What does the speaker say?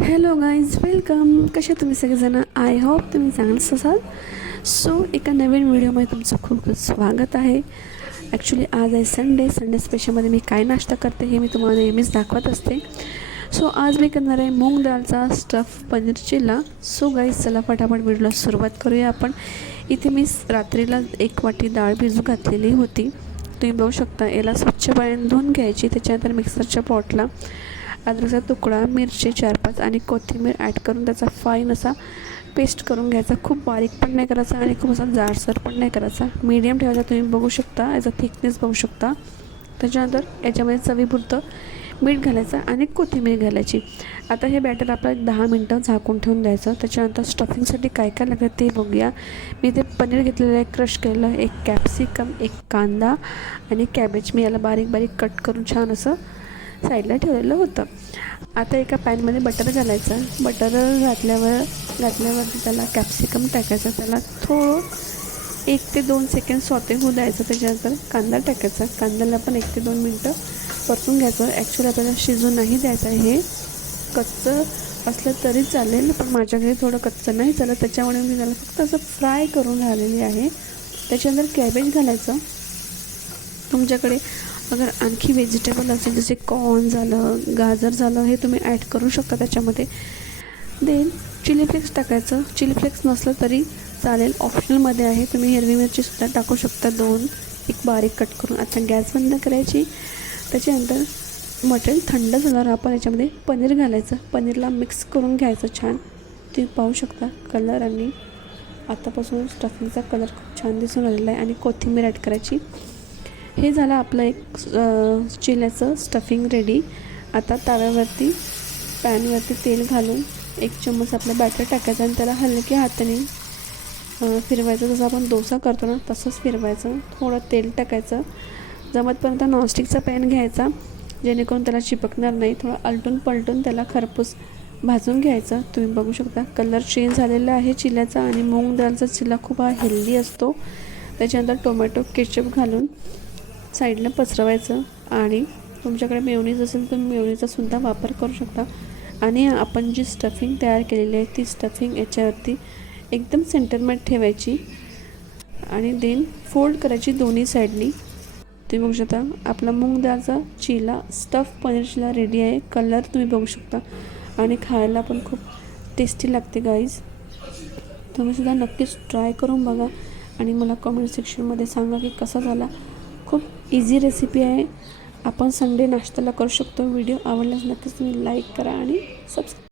Hello guys welcome कसे तुम्ही सगळेजण? आय होप तुम्ही चांगलंच असाल. सो एका नवीन व्हिडिओमध्ये तुमचं खूप खूप स्वागत आहे. ॲक्च्युली आज आहे संडे संडे स्पेशलमध्ये मी काय नाश्ता करते हे मी तुम्हाला नेहमीच दाखवत असते. सो आज मी करणार आहे मूग दालचा स्टफ पनीर चिल्ला. सो गाईज चला फटाफट व्हिडिओला सुरुवात करूया आपण. इथे मी रात्रीला एक वाटी डाळ भिजू घातलेली होती. तुम्ही बघू शकता याला स्वच्छ पाण्याने धुवून घ्यायची. त्याच्यानंतर मिक्सरच्या पॉटला अद्रकचा तुकडा मिरची चार पाच आणि कोथिंबीर ॲड करून त्याचा फाईन असा पेस्ट करून घ्यायचा. खूप बारीक पण नाही करायचा आणि खूप असा जाडसर पण नाही करायचा. मीडियम ठेवायचा तुम्ही बघू शकता. याचा थिकनेस बघू शकता. त्याच्यानंतर याच्यामध्ये चवीपुरतं मीठ घालायचं आणि कोथिंबीर घालायची. आता हे बॅटर आपलं एक दहा मिनटं झाकून ठेवून द्यायचं. त्याच्यानंतर स्टफिंगसाठी काय काय लागतं ते बघूया. मी ते पनीर घेतलेलं आहे क्रश केलेलं एक कॅप्सिकम एक कांदा आणि कॅबेज मी याला बारीक बारीक कट करून छान असं साईडला ठेवलेलं होतं. आता एका पॅनमध्ये बटर घालायचं. बटर घातल्यावर घातल्यावर त्याला कॅप्सिकम टाकायचं. त्याला थोडं एक ते दोन सेकंड सॉते होऊ द्यायचं. त्याच्यानंतर कांदा टाकायचा. कांद्याला पण एक ते दोन मिनटं परतून घ्यायचं. ॲक्च्युली आपल्याला शिजून नाही द्यायचं हे. कच्चं असलं तरी चालेल पण माझ्याकडे थोडं कच्चं नाही चालत त्याच्यामुळे मी त्याला फक्त असं फ्राय करून घालेली आहे. त्याच्यानंतर कॅबेज घालायचं. तुमच्याकडे अगर आणखी व्हेजिटेबल असेल जसे कॉर्न झालं गाजर झालं हे तुम्ही ॲड करू शकता त्याच्यामध्ये. देन चिली फ्लेक्स टाकायचं. चिली फ्लेक्स नसलं तरी चालेल. ऑप्शनलमध्ये आहे. तुम्ही हिरवी मिरचीसुद्धा टाकू शकता दोन. एक बारीक कट करून. आता गॅस बंद करायची. त्याच्यानंतर मटेरियल थंड झाल्यावर आपण याच्यामध्ये पनीर घालायचं. पनीरला मिक्स करून घ्यायचं छान. तुम्ही पाहू शकता कलर आणि आतापासून स्टफिंगचा कलर खूप छान दिसून आलेला आहे आणि कोथिंबीर ॲड करायची. हे झालं आपलं एक चिल्याचं स्टफिंग रेडी आता तव्यावरती पॅनवरती तेल घालून एक चम्मच आपलं बॅटर टाकायचं आणि त्याला हलक्या हाताने फिरवायचं. जसं आपण डोसा करतो ना तसंच फिरवायचं. थोडं तेल टाकायचं. जमतपर्यंत नॉनस्टिकचा पॅन घ्यायचा जेणेकरून त्याला चिपकणार नाही. थोडं आलटून पलटून त्याला खरपूस भाजून घ्यायचं. तुम्ही बघू शकता कलर चेंज झालेला आहे चिल्याचा आणि मूग डाळचा चिल्ला खूप हा हेल्दी असतो. त्याच्यानंतर टोमॅटो केचप घालून साईडला पसरवायचं आणि तुमच्याकडे मेवणीज असेल तर मेवणीचा सुद्धा वापर करू शकता. आणि आपण जी स्टफिंग तयार केलेली आहे ती स्टफिंग याच्यावरती एकदम सेंटरमध्ये ठेवायची. आणि देन फोल्ड करायची दोन्ही साईडनी तुम्ही बघू शकता आपला मूग डाळचा चिला स्टफ पनीर चिला रेडी आहे. कलर तुम्ही बघू शकता. आणि खायला पण खूप टेस्टी लागते गाईज तुम्हीसुद्धा नक्कीच ट्राय करून बघा. आणि मला कमेंट सेक्शनमध्ये सांगा की कसा झाला. खूप इझी रेसिपी आहे. आपण संडे नाश्त्याला करू शकतो. व्हिडिओ आवडल्यास नक्कीच तुम्ही लाईक करा आणि सबस्क्राईब